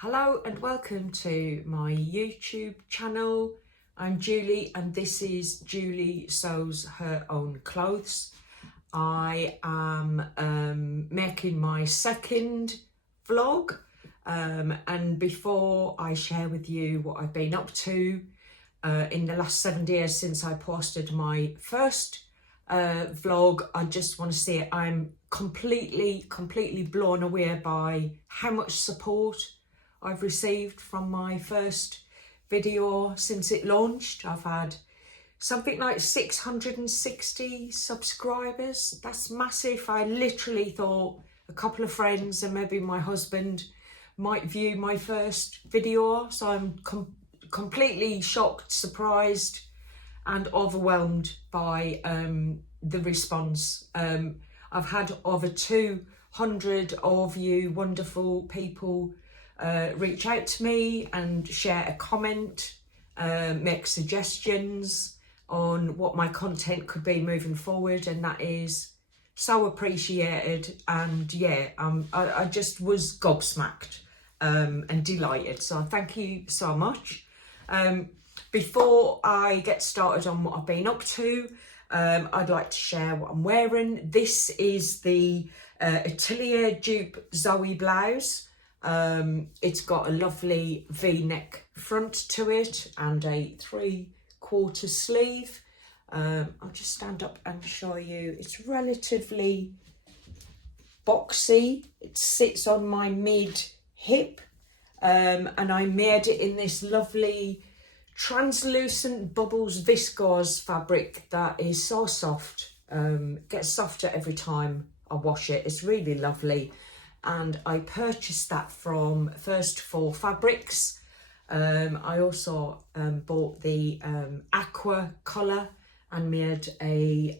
Hello and welcome to my YouTube channel. I'm Julie and this is Julie Sews Her Own Clothes. I am making my second vlog and before I share with you what I've been up to in the last 7 years since I posted my first vlog, I just want to say I'm completely blown away by how much support I've received from my first video since it launched. I've had something like 660 subscribers. That's massive. I literally thought a couple of friends and maybe my husband might view my first video. So I'm completely shocked, surprised and overwhelmed by the response. I've had over 200 of you wonderful people reach out to me and share a comment, make suggestions on what my content could be moving forward, and that is so appreciated. And yeah, I just was gobsmacked and delighted, so thank you so much. Before I get started on what I've been up to, I'd like to share what I'm wearing. This is the Atelier dupe Zoe blouse. It's got a lovely V-neck front to it and a 3/4 sleeve. I'll just stand up and show you. It's relatively boxy. It sits on my mid hip, and I made it in this lovely translucent bubbles viscose fabric that is so soft. Gets softer every time I wash it. It's really lovely. And I purchased that from First for Fabrics. I also bought the aqua colour and made a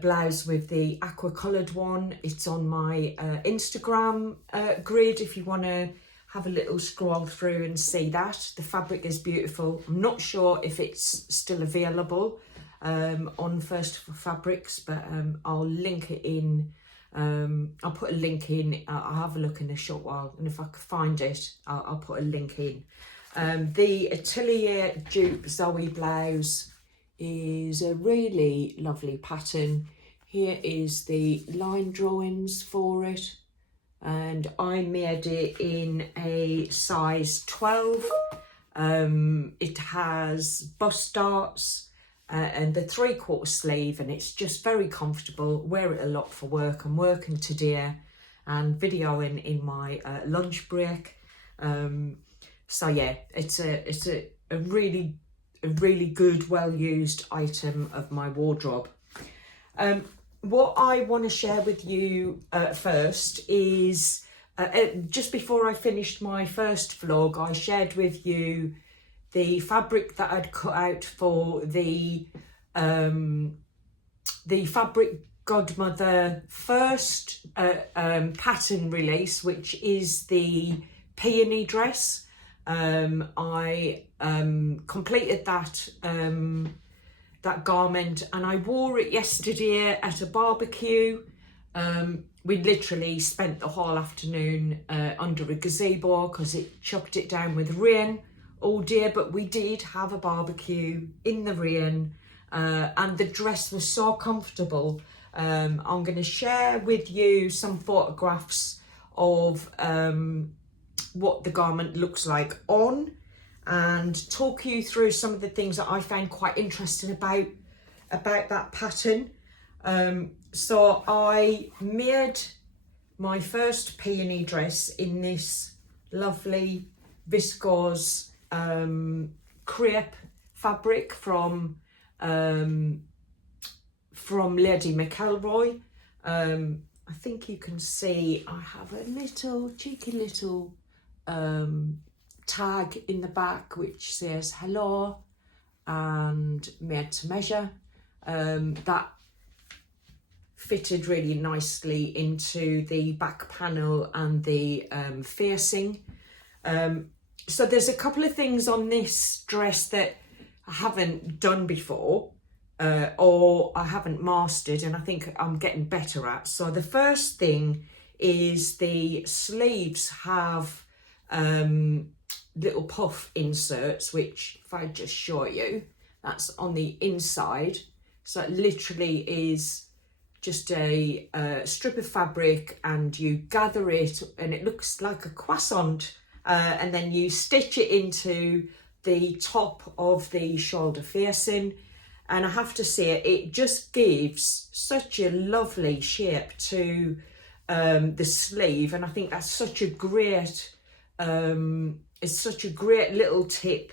blouse with the aqua coloured one. It's on my Instagram grid if you want to have a little scroll through and see that. The fabric is beautiful. I'm not sure if it's still available on First for Fabrics, but I'll link it in. I'll put a link in. I'll have a look in a short while, and if I can find it, I'll put a link in. The Atelier dupe Zoe blouse is a really lovely pattern. Here is the line drawings for it, and I made it in a size 12. It has bust darts and the 3/4 sleeve, and it's just very comfortable. Wear it a lot for work. I'm working today and videoing in my lunch break. So yeah, it's a really good, well used item of my wardrobe. What I want to share with you first is just before I finished my first vlog, I shared with you the fabric that I'd cut out for the Fabric Godmother first pattern release, which is the peony dress. I completed that that garment and I wore it yesterday at a barbecue. We literally spent the whole afternoon under a gazebo because it chucked it down with rain all day, but we did have a barbecue in the rain and the dress was so comfortable. I'm going to share with you some photographs of what the garment looks like on and talk you through some of the things that I found quite interesting about that pattern. So I made my first peony dress in this lovely viscose crepe fabric from Lady McElroy. I think you can see I have a little cheeky little tag in the back which says hello and made to measure. That fitted really nicely into the back panel and the facing. So there's a couple of things on this dress that I haven't done before or I haven't mastered, and I think I'm getting better at. So the first thing is the sleeves have little puff inserts, which if I just show you, that's on the inside. So it literally is just a strip of fabric, and you gather it and it looks like a croissant, and then you stitch it into the top of the shoulder facing. And I have to say, it just gives such a lovely shape to the sleeve, and I think that's such a great it's such a great little tip.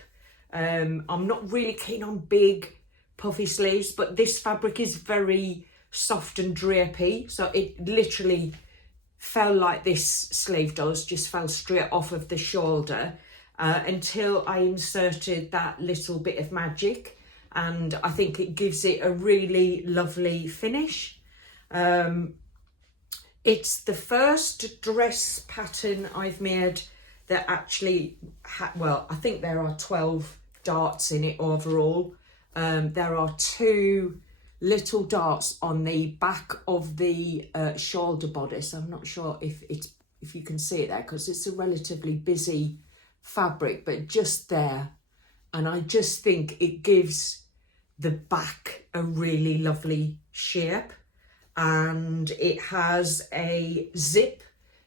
I'm not really keen on big puffy sleeves, but this fabric is very soft and drapey, so it literally fell like this sleeve does, just fell straight off of the shoulder, until I inserted that little bit of magic, and I think it gives it a really lovely finish. It's the first dress pattern I've made that actually well, I think there are 12 darts in it overall. There are 2 little darts on the back of the shoulder bodice. I'm not sure if you can see it there, because it's a relatively busy fabric, but just there. And I just think it gives the back a really lovely shape. And it has a zip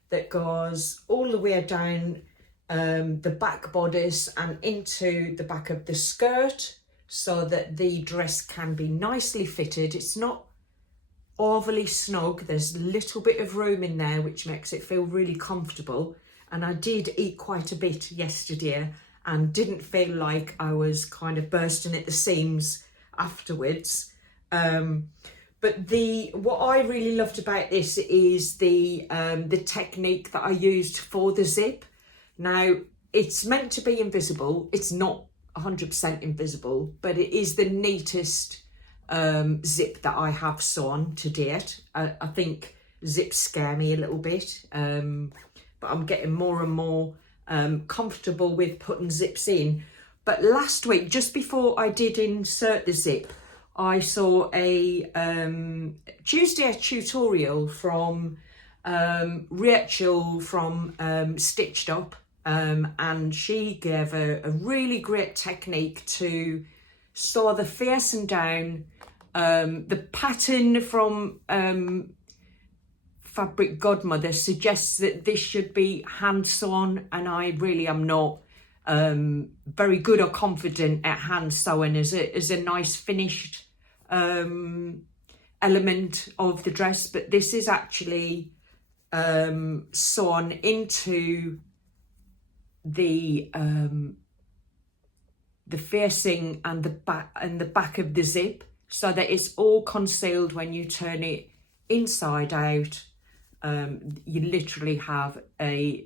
that goes all the way down the back bodice and into the back of the skirt, so that the dress can be nicely fitted. It's not overly snug. There's a little bit of room in there, which makes it feel really comfortable. And I did eat quite a bit yesterday and didn't feel like I was kind of bursting at the seams afterwards. But what I really loved about this is the technique that I used for the zip. Now, it's meant to be invisible. It's not 100% invisible, but it is the neatest zip that I have sewn to date. I think zips scare me a little bit, but I'm getting more and more comfortable with putting zips in. But last week, just before I did insert the zip, I saw a Tuesday tutorial from Rachel from Stitched Up, and she gave a really great technique to sew the facing down. The pattern from Fabric Godmother suggests that this should be hand sewn, and I really am not very good or confident at hand sewing as a nice finished element of the dress, but this is actually sewn into the facing and the back of the zip, so that it's all concealed when you turn it inside out. You literally have a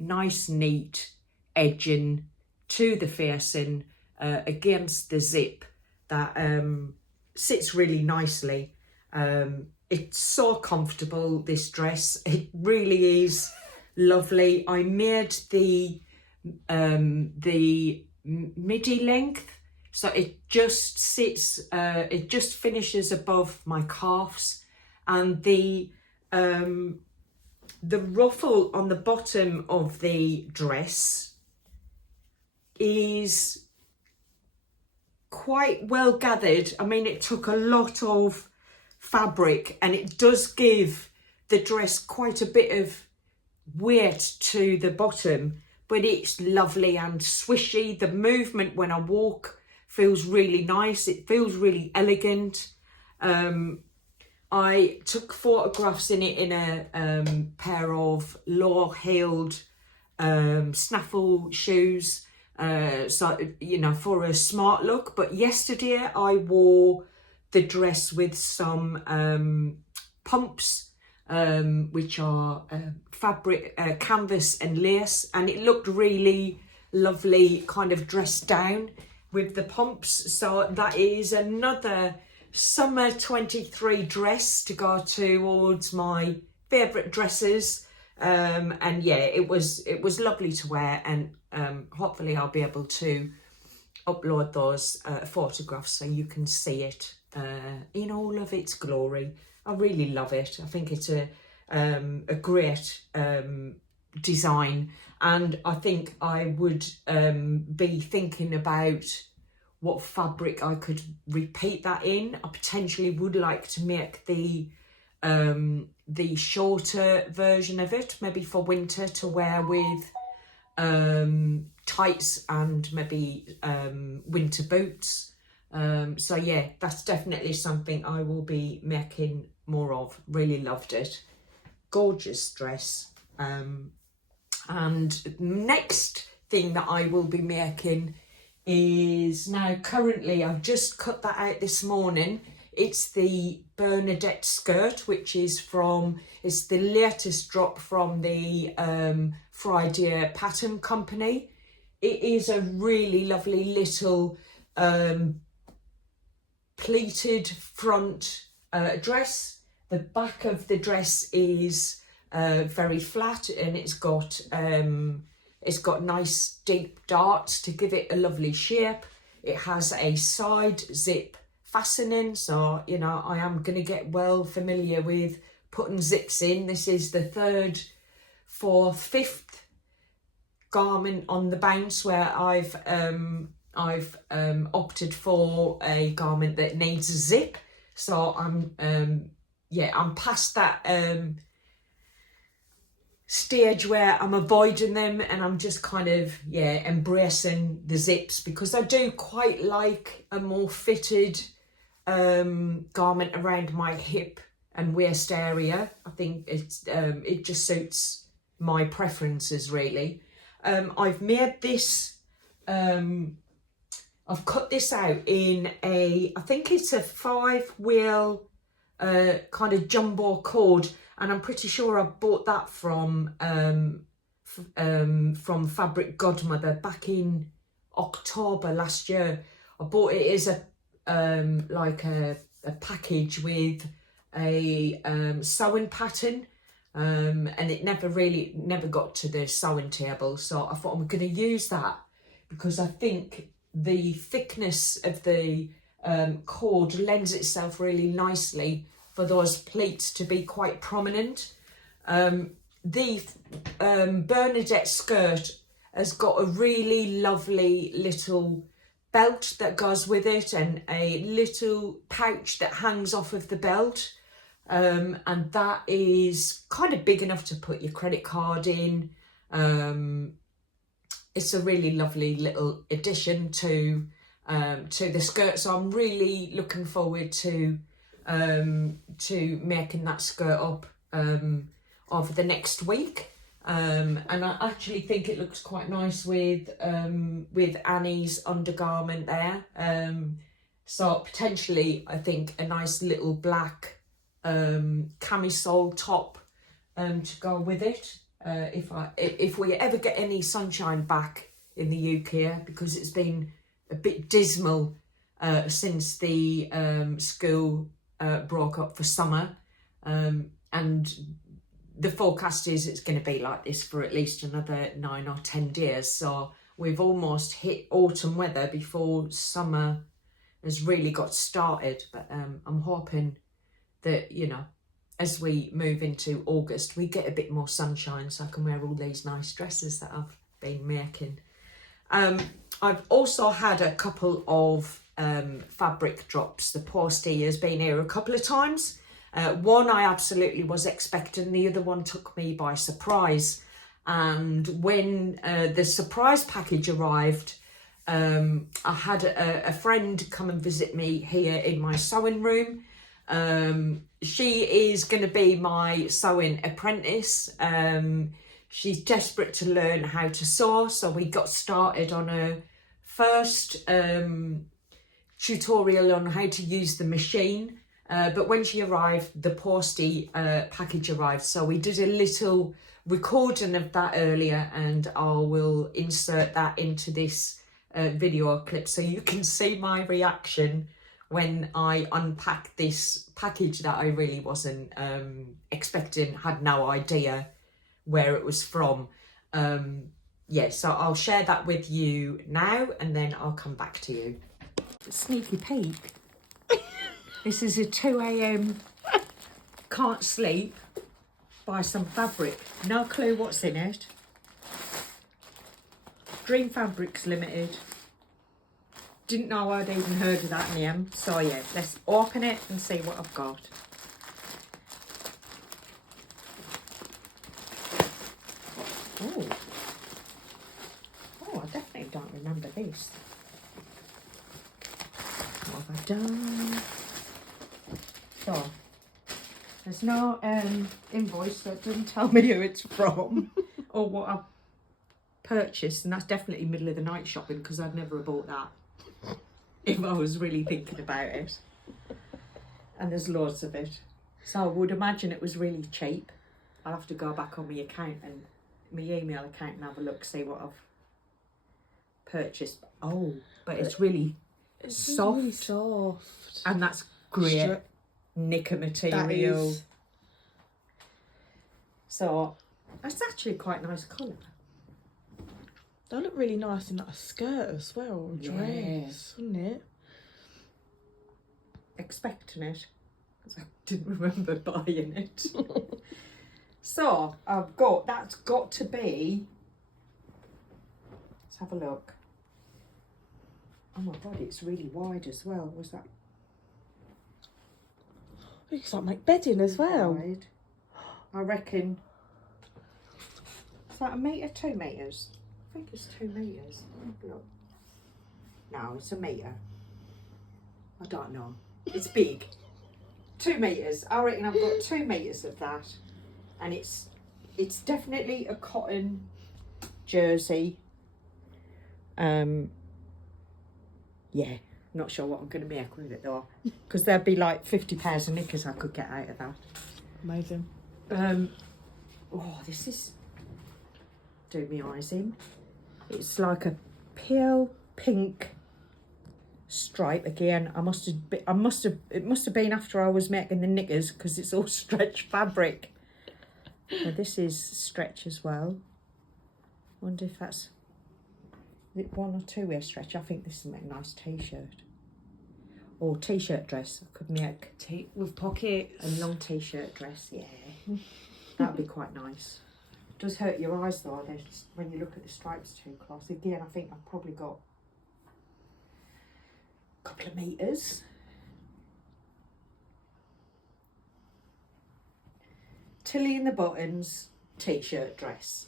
nice neat edging to the facing against the zip that sits really nicely. It's so comfortable, this dress. It really is lovely. I made the midi length, so it just sits, it just finishes above my calves, and the ruffle on the bottom of the dress is quite well gathered. I mean, it took a lot of fabric, and it does give the dress quite a bit of weight to the bottom, but it's lovely and swishy. The movement when I walk feels really nice. It feels really elegant. I took photographs in it in a pair of low-heeled snaffle shoes, so you know, for a smart look. But yesterday I wore the dress with some pumps, which are fabric, canvas and lace, and it looked really lovely, kind of dressed down with the pumps. So that is another summer 23 dress to go towards my favourite dresses, and yeah, it was lovely to wear, and hopefully I'll be able to upload those photographs so you can see it in all of its glory. I really love it. I think it's a a great design, and I think I would be thinking about what fabric I could repeat that in. I potentially would like to make the shorter version of it, maybe for winter to wear with tights and maybe winter boots. So yeah, that's definitely something I will be making more of. Really loved it. Gorgeous dress. And next thing that I will be making is, now currently I've just cut that out this morning. It's the Bernadette skirt, which is it's the latest drop from the Friday Pattern Company. It is a really lovely little pleated front dress. The back of the dress is very flat, and it's got nice deep darts to give it a lovely shape. It has a side zip fastening, so you know I am going to get well familiar with putting zips in. This is the third, fourth, fifth garment on the bounce where I've opted for a garment that needs a zip. So I'm past that stage where I'm avoiding them, and I'm just kind of embracing the zips, because I do quite like a more fitted garment around my hip and waist area. I think it just suits my preferences really. I've made this, I've cut this out in I think it's a 5-wheel kind of jumbo cord, and I'm pretty sure I bought that from Fabric Godmother back in October last year. I bought it as a package with a sewing pattern, and it never got to the sewing table, so I thought I'm going to use that because I think the thickness of the cord lends itself really nicely for those pleats to be quite prominent. The Bernadette skirt has got a really lovely little belt that goes with it, and a little pouch that hangs off of the belt, and that is kind of big enough to put your credit card in. It's a really lovely little addition to the skirt, so I'm really looking forward to making that skirt up over the next week. And I actually think it looks quite nice with Annie's undergarment there. So potentially I think a nice little black camisole top to go with it. If we ever get any sunshine back in the UK, because it's been a bit dismal since the school broke up for summer, and the forecast is it's going to be like this for at least another 9 or 10 days. So we've almost hit autumn weather before summer has really got started. But I'm hoping that, you know, as we move into August, we get a bit more sunshine so I can wear all these nice dresses that I've been making. I've also had a couple of fabric drops. The postie has been here a couple of times. One I absolutely was expecting, the other one took me by surprise. And when the surprise package arrived, I had a friend come and visit me here in my sewing room. She is going to be my sewing apprentice. She's desperate to learn how to sew, so we got started on a first tutorial on how to use the machine. But when she arrived, the postie package arrived, so we did a little recording of that earlier, and I will insert that into this video clip so you can see my reaction when I unpacked this package that I really wasn't expecting, had no idea where it was from. So I'll share that with you now, and then I'll come back to you. Sneaky peek. This is a 2 a.m. can't sleep. buy some fabric. No clue what's in it. Dream Fabrics Limited. Didn't know I'd even heard of that name. So yeah, let's open it and see what I've got. Oh. Oh, I definitely don't remember this. What have I done? So, there's no invoice that doesn't tell me who it's from or what I've purchased, and that's definitely middle of the night shopping because I'd never have bought that if I was really thinking about it. And there's loads of it. So I would imagine it was really cheap. I'll have to go back on my account and my email account and have a look, see what I've purchased. Oh, but it's really soft. Really soft. And that's great knicker material. So that's actually quite a nice colour. They'll look really nice in like a skirt as well, or dress, wouldn't it? Expecting it, because I didn't remember buying it. So that's got to be, let's have a look. Oh my god, it's really wide as well. Was that? You can like make bedding as well. Wide? I reckon. Is that 1 metre, 2 metres? I think it's 2 metres. Look. No, it's 1 metre. I don't know. It's big. 2 metres. I reckon I've got 2 metres of that. And it's definitely a cotton jersey. Yeah, not sure what I'm going to make with it though. Because there'd be like 50 pairs of knickers I could get out of that. Amazing. Oh, this is do me eyes in. It's like a pale pink stripe again. It must have been after I was making the knickers because it's all stretch fabric. Now this is stretch as well. Wonder if that's 1 or 2 way stretch. I think this is a nice t-shirt or t-shirt dress. I could make With pockets. a long t-shirt dress. Yeah, that'd be quite nice. Does hurt your eyes though, when you look at the stripes too close. Again, I think I've probably got a couple of metres. Tilly in the buttons, t-shirt dress.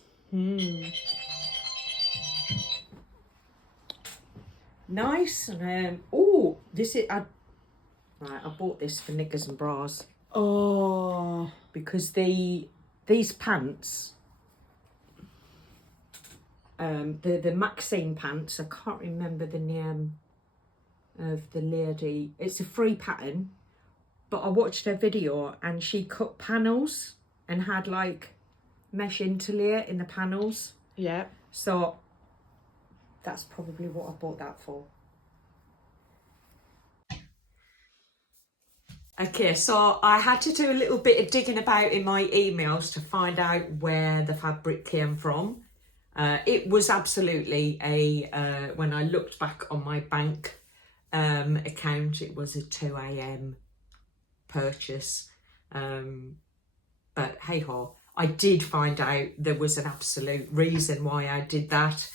Nice. And oh, this is I bought this for knickers and bras. Oh, Because these pants. The Maxine pants, I can't remember the name of the lady. It's a free pattern, but I watched her video and she cut panels and had like mesh interlayer in the panels. yeah. So that's probably what I bought that for. Okay, so I had to do a little bit of digging about in my emails to find out where the fabric came from. It was absolutely when I looked back on my bank account, it was a 2 a.m. purchase. But hey ho, I did find out there was an absolute reason why I did that.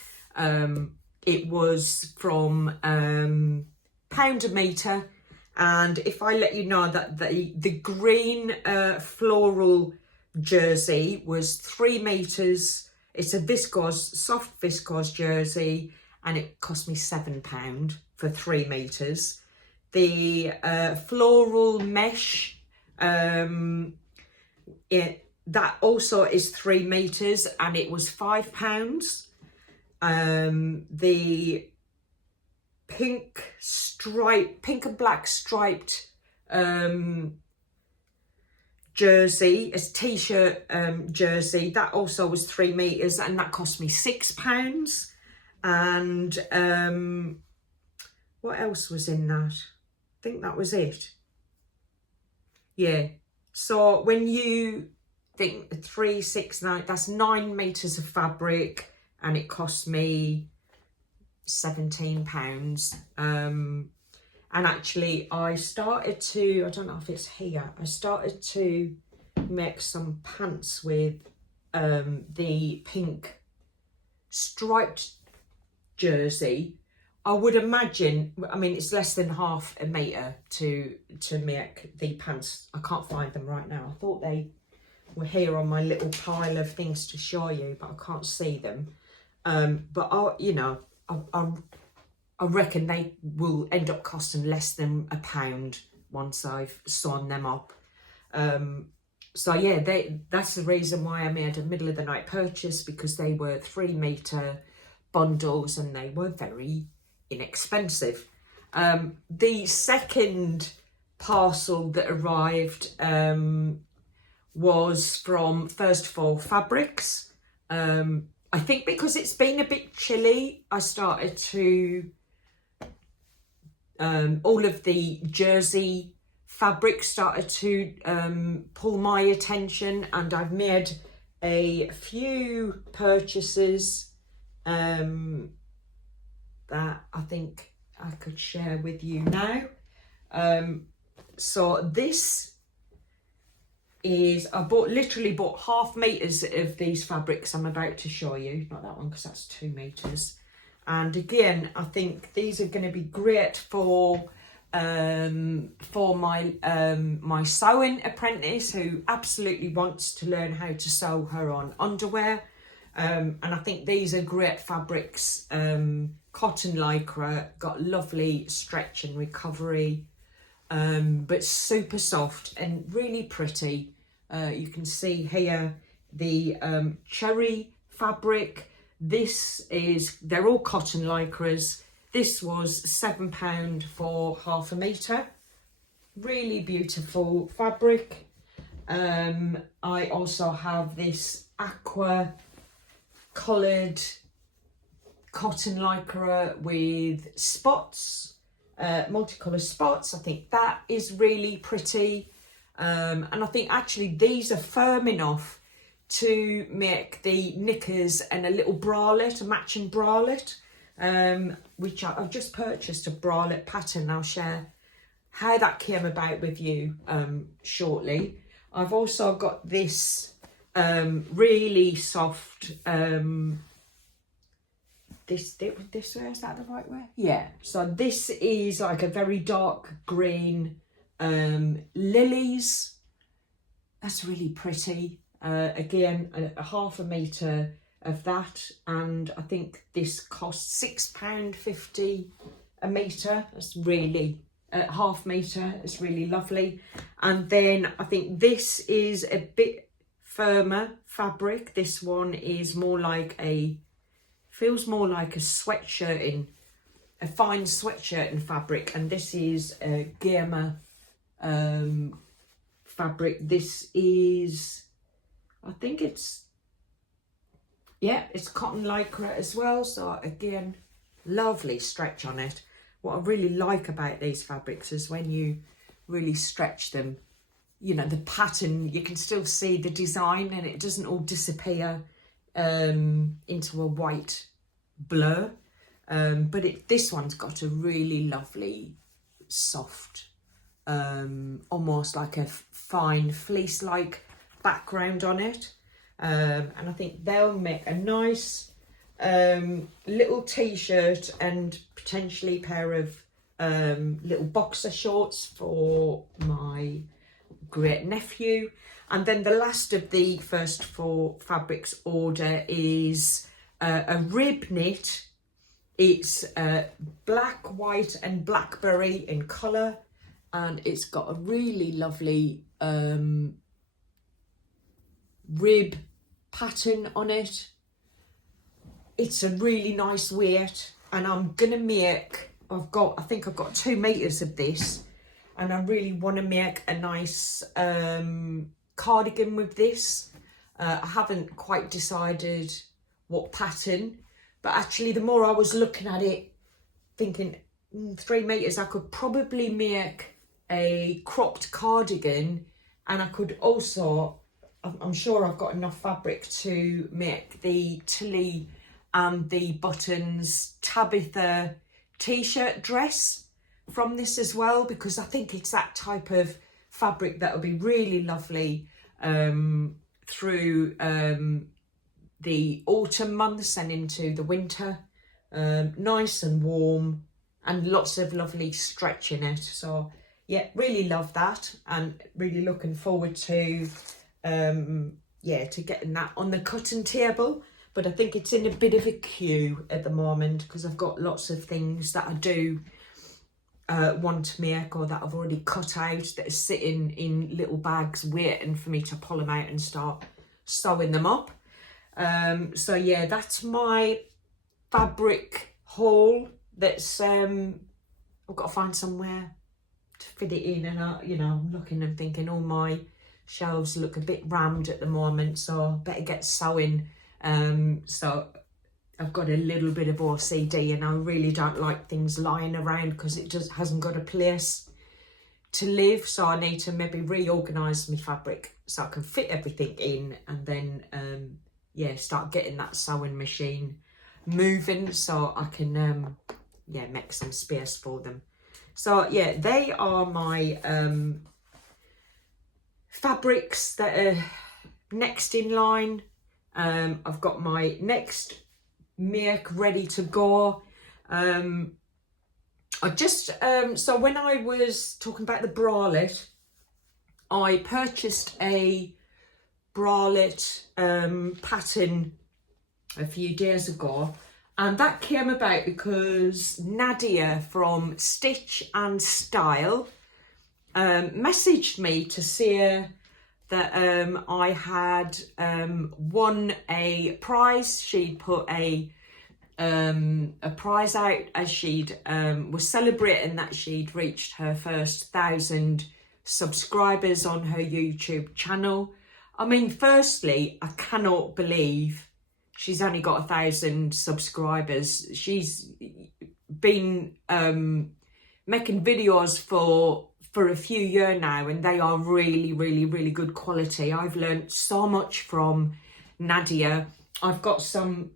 It was from pound a metre. And if I let you know that the green floral jersey was 3 metres. It's a viscose, soft viscose jersey, and it cost me £7 for 3 metres. The floral mesh, that also is 3 metres, and it was £5. The pink and black striped jersey, a t-shirt jersey, that also was 3 metres, and that cost me £6. And what else was in that? I think that was it. Yeah, so when you think 3, 6, 9, that's 9 metres of fabric, and it cost me £17. And actually I started to, I don't know if it's here, I started to make some pants with the pink striped jersey. I would imagine, I mean, it's less than half a metre to make the pants. I can't find them right now. I thought they were here on my little pile of things to show you, but I can't see them. But I reckon they will end up costing less than £1 once I've sewn them up. So yeah, that's the reason why I made a middle of the night purchase, because they were 3 metre bundles and they were very inexpensive. The second parcel that arrived was from First Fall Fabrics. I think because it's been a bit chilly, I started to all of the jersey fabric started to pull my attention, and I've made a few purchases that I think I could share with you now. So this is, I literally bought half meters of these fabrics I'm about to show you, not that one because that's 2 meters. And again, I think these are going to be great for my my sewing apprentice who absolutely wants to learn how to sew her on underwear. And I think these are great fabrics. Cotton lycra, got lovely stretch and recovery, but super soft and really pretty. You can see here the cherry fabric. They're all cotton lycras. This was £7 for half a metre. Really beautiful fabric. I also have this aqua coloured cotton lycra with spots, multicolour spots. I think that is really pretty. And I think actually these are firm enough to make the knickers and a little bralette, a matching bralette, which I've just purchased a bralette pattern. I'll share how that came about with you shortly. I've also got this really soft, this way, is that the right way? Yeah, so this is like a very dark green lilies. That's really pretty. Again, a half a metre of that, and I think this costs £6.50 a metre. That's really half metre. It's really lovely. And then I think this is a bit firmer fabric. This one is more like feels more like a sweatshirt a fine sweatshirt in fabric, and this is a Godmother fabric. This is, I think it's cotton lycra as well. So again, lovely stretch on it. What I really like about these fabrics is when you really stretch them, you know, the pattern, you can still see the design and it doesn't all disappear into a white blur. But this one's got a really lovely soft, almost like a fine fleece-like background on it. And I think they'll make a nice little t-shirt and potentially pair of little boxer shorts for my great nephew. And then the last of the First Fall Fabrics order is a rib knit. It's black, white and blackberry in colour, and it's got a really lovely rib pattern on it. It's a really nice weight, and I'm gonna make, I think I've got 2 meters of this, and I really want to make a nice cardigan with this. I haven't quite decided what pattern, but actually the more I was looking at it, thinking 3 meters, I could probably make a cropped cardigan, and I could also, I'm sure I've got enough fabric to make the Tilly and the buttons Tabitha t-shirt dress from this as well, because I think it's that type of fabric that will be really lovely through the autumn months and into the winter. Nice and warm and lots of lovely stretch in it. So yeah, really love that and really looking forward to to getting that on the cutting table. But I think it's in a bit of a queue at the moment because I've got lots of things that I do want to make or that I've already cut out that are sitting in little bags waiting for me to pull them out and start sewing them up. So yeah, that's my fabric haul. That's I've got to find somewhere to fit it in, and I'm looking and thinking all my shelves look a bit rammed at the moment, so I better get sewing. So I've got a little bit of OCD and I really don't like things lying around because it just hasn't got a place to live. So I need to maybe reorganise my fabric so I can fit everything in, and then start getting that sewing machine moving so I can make some space for them. So yeah, they are my fabrics that are next in line. I've got my next make ready to go. I just so when I was talking about the bralette, I purchased a bralette pattern a few days ago, and that came about because Nadia from Stitch and Style messaged me to say that I had won a prize. She'd put a prize out as she'd was celebrating that she'd reached her first 1,000 subscribers on her YouTube channel. I mean, firstly, I cannot believe she's only got 1,000 subscribers. She's been making videos for a few years now, and they are really, really, really good quality. I've learned so much from Nadia. I've got some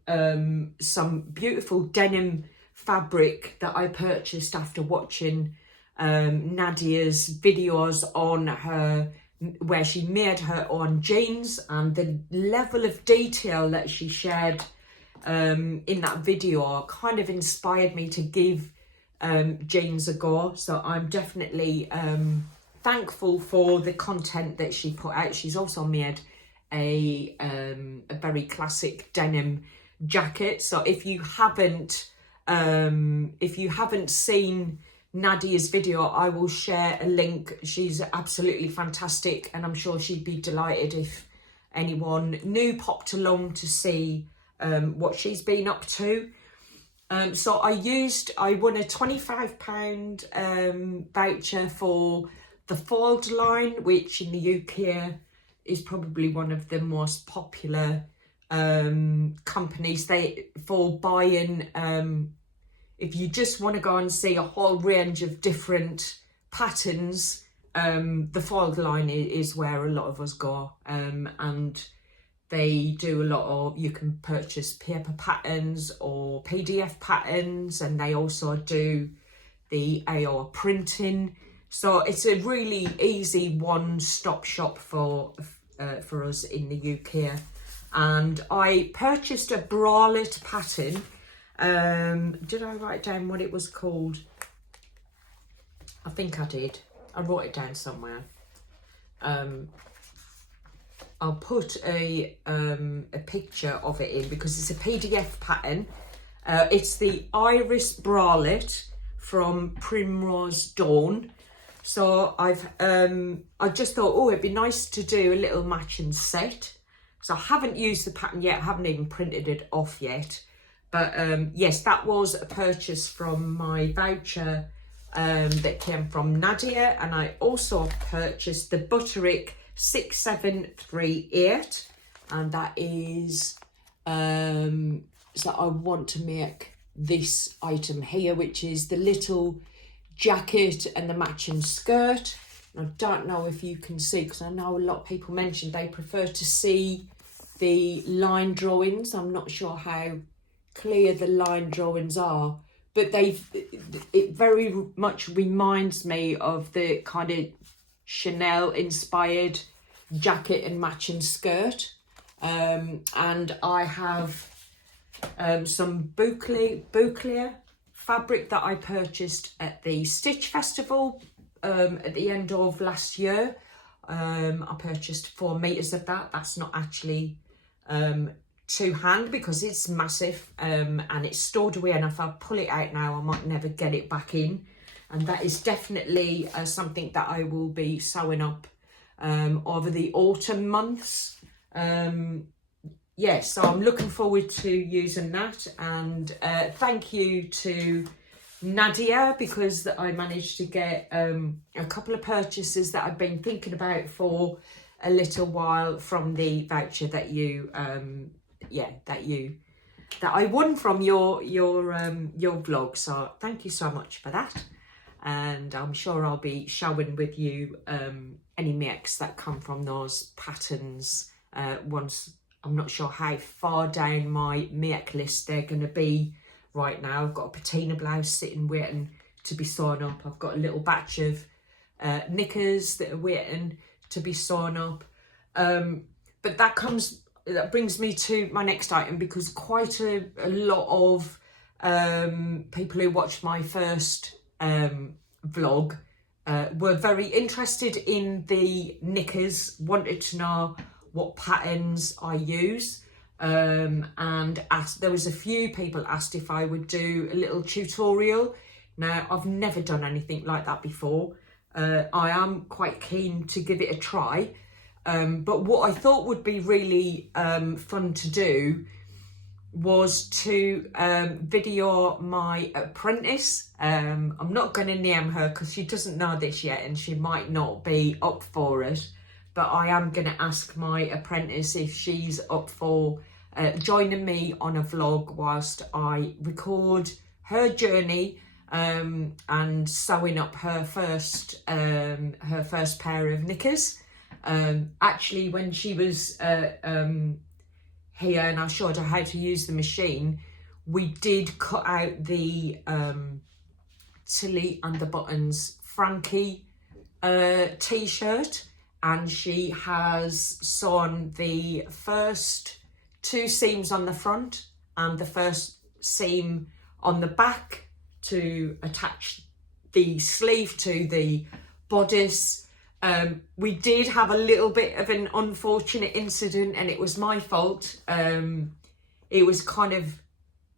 beautiful denim fabric that I purchased after watching Nadia's videos on her, where she made her own jeans, and the level of detail that she shared in that video kind of inspired me to give jeans a go. So I'm definitely thankful for the content that she put out. She's also made a very classic denim jacket. So if you haven't seen Nadia's video, I will share a link. She's absolutely fantastic, and I'm sure she'd be delighted if anyone new popped along to see what she's been up to. So I won a £25 voucher for the Fold line, which in the UK is probably one of the most popular companies for buying. If you just want to go and see a whole range of different patterns, the Fold line is where a lot of us go, and they do a lot of, you can purchase paper patterns or PDF patterns, and they also do the AR printing. So it's a really easy one-stop shop for us in the UK. And I purchased a bralette pattern. Did I write down what it was called? I think I did. I wrote it down somewhere. I'll put a picture of it in because it's a PDF pattern. It's the Iris bralette from Primrose Dawn. So I just thought, oh, it'd be nice to do a little matching set. So I haven't used the pattern yet. I haven't even printed it off yet. But yes, that was a purchase from my voucher that came from Nadia. And I also purchased the Butterick 6738, and that is so I want to make this item here, which is the little jacket and the matching skirt. And I don't know if you can see, because I know a lot of people mentioned they prefer to see the line drawings. I'm not sure how clear the line drawings are, but it very much reminds me of the kind of Chanel inspired jacket and matching skirt. And I have some boucle fabric that I purchased at the Stitch Festival at the end of last year. I purchased 4 meters of that. That's not actually to hand because it's massive, and it's stored away, and if I pull it out now I might never get it back in. And that is definitely something that I will be sewing up over the autumn months. So I'm looking forward to using that. And thank you to Nadia, because I managed to get a couple of purchases that I've been thinking about for a little while from the voucher that you that I won from your vlog. So thank you so much for that. And I'm sure I'll be showing with you any mix that come from those patterns once. I'm not sure how far down my make list they're going to be right now. I've got a patina blouse sitting waiting to be sewn up. I've got a little batch of knickers that are waiting to be sewn up. But that brings me to my next item, because quite a lot of people who watched my first vlog were very interested in the knickers, wanted to know what patterns I use, and there was a few people asked if I would do a little tutorial. Now, I've never done anything like that before. I am quite keen to give it a try, but what I thought would be really fun to do was to video my apprentice. I'm not going to name her because she doesn't know this yet and she might not be up for it, but I am going to ask my apprentice if she's up for joining me on a vlog whilst I record her journey and sewing up her first pair of knickers. Actually, when she was here and I showed her how to use the machine, we did cut out the Tilly and the Buttons Frankie t-shirt, and she has sewn the first 2 seams on the front and the first seam on the back to attach the sleeve to the bodice. We did have a little bit of an unfortunate incident, and it was my fault. It was kind of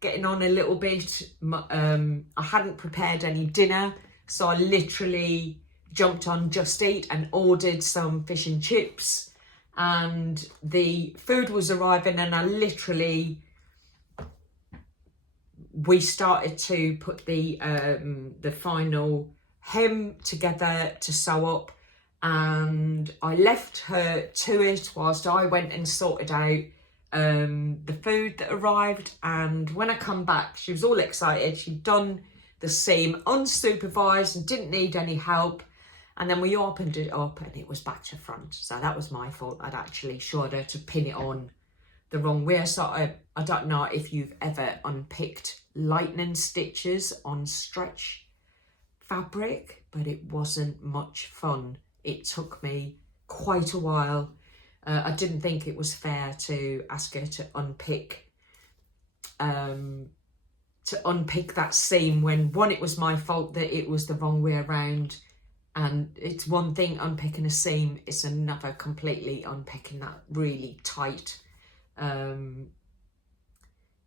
getting on a little bit. I hadn't prepared any dinner, so I literally jumped on Just Eat and ordered some fish and chips, and the food was arriving, and we started to put the final hem together to sew up, and I left her to it whilst I went and sorted out the food that arrived. And when I come back, she was all excited. She'd done the seam unsupervised and didn't need any help. And then we opened it up and it was back to front. So that was my fault. I'd actually showed her to pin it on the wrong way. So I don't know if you've ever unpicked lightning stitches on stretch fabric, but it wasn't much fun. It took me quite a while. I didn't think it was fair to ask her to unpick that seam when, one, it was my fault that it was the wrong way around. And it's one thing unpicking a seam, it's another completely unpicking that really tight.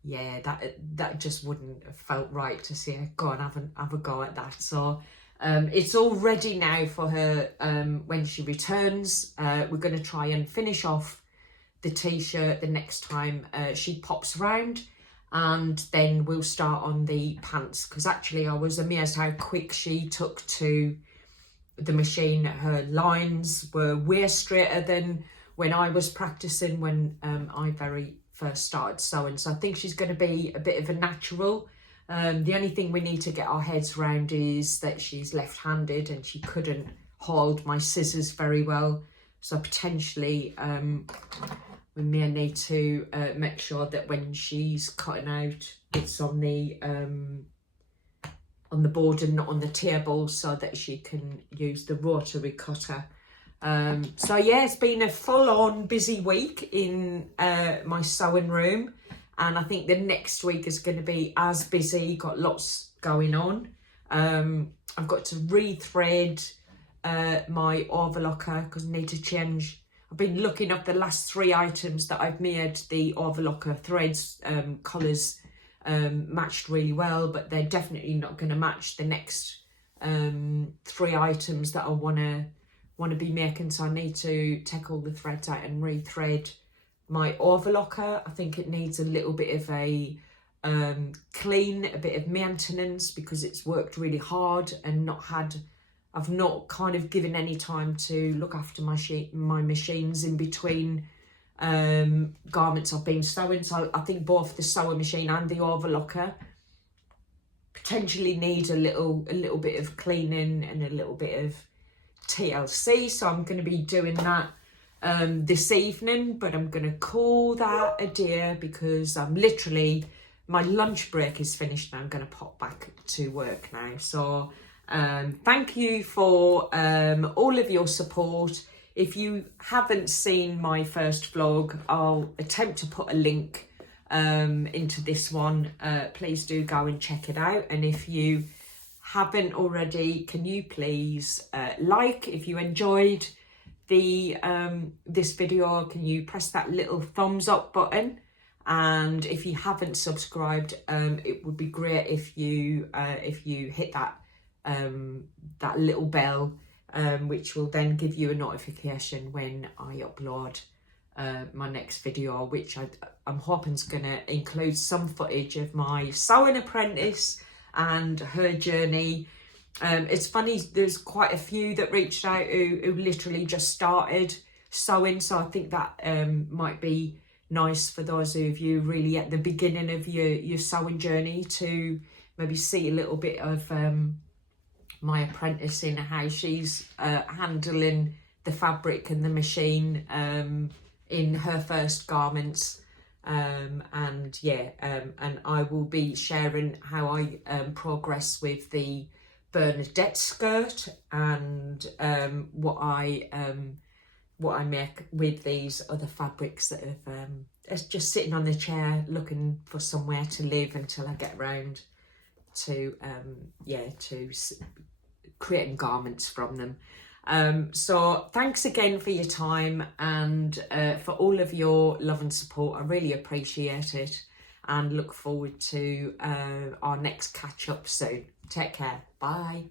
Yeah, that just wouldn't have felt right to see her go and have a go at that. So it's all ready now for her when she returns. We're going to try and finish off the t-shirt the next time she pops round, and then we'll start on the pants, because actually I was amazed how quick she took to the machine. Her lines were way straighter than when I was practicing when I very first started sewing. So I think she's going to be a bit of a natural. The only thing we need to get our heads around is that she's left-handed and she couldn't hold my scissors very well. So potentially we may need to make sure that when she's cutting out, it's on the board and not on the table, so that she can use the rotary cutter. So yeah, it's been a full-on busy week in my sewing room, and I think the next week is going to be as busy. Got lots going on. I've got to rethread my overlocker because I need to change. I've been looking up the last 3 items that I've made. The overlocker threads colours matched really well, but they're definitely not going to match the next 3 items that I want to be making, so I need to take all the threads out and rethread my overlocker. I think it needs a little bit of a clean, a bit of maintenance, because it's worked really hard and I've not kind of given any time to look after my machines in between garments I've been sewing. So I think both the sewing machine and the overlocker potentially need a little bit of cleaning and a little bit of TLC, so I'm going to be doing that this evening, but I'm going to call that a day because I'm literally, my lunch break is finished and I'm going to pop back to work now. So thank you for all of your support. If you haven't seen my first vlog, I'll attempt to put a link into this one. Please do go and check it out, and if you haven't already, can you please like, if you enjoyed the this video, can you press that little thumbs up button, and if you haven't subscribed, it would be great if you hit that that little bell, which will then give you a notification when I upload my next video, which I'm hoping is going to include some footage of my sewing apprentice and her journey. It's funny, there's quite a few that reached out who literally just started sewing, so I think that might be nice for those of you really at the beginning of your sewing journey to maybe see a little bit of my apprentice in how she's handling the fabric and the machine in her first garments. And I will be sharing how I progress with the Bernadette skirt and what I make with these other fabrics that have it's just sitting on the chair looking for somewhere to live until I get around to creating garments from them. So thanks again for your time and for all of your love and support. I really appreciate it and look forward to our next catch up soon. Take care. Bye.